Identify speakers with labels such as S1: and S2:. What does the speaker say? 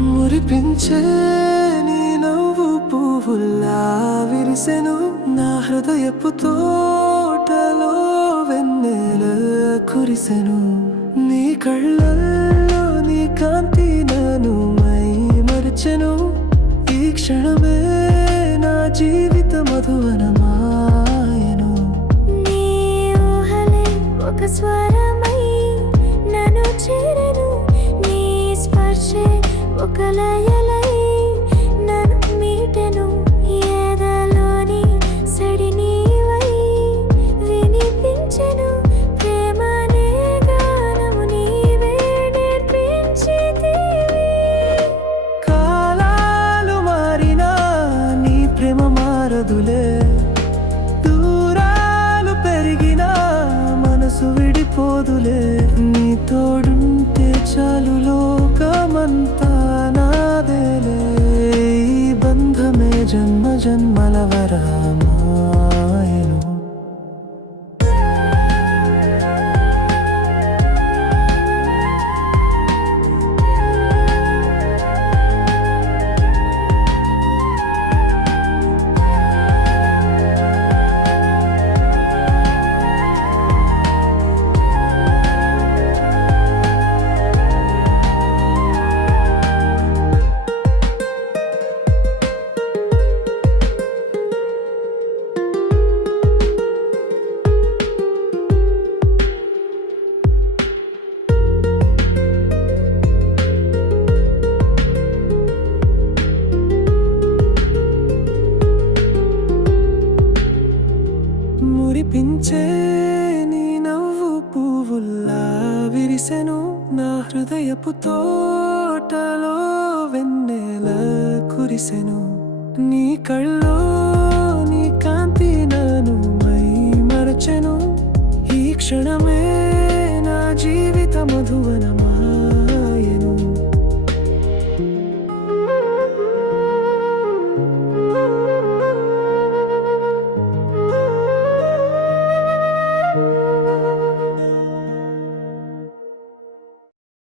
S1: మురిపించే నీ నవ్వు పువ్వుల్లా విరిసెను. నా హృదయపు తోటలో వెన్నెల కురిసెను. నీ కళ్ళల్లో నీ కాంతి నన్ను మై మరిచెను. 了 in my మురిపించే నీ నవ్వు పువ్వుల్లా విరిసెను నా హృదయపు తోటలో వెన్నెల కురిసెను. నీ కళ్ళో నీ కాంతి నన్ను మై మరచెను ఈ క్షణమే నా జీవిత మధువనం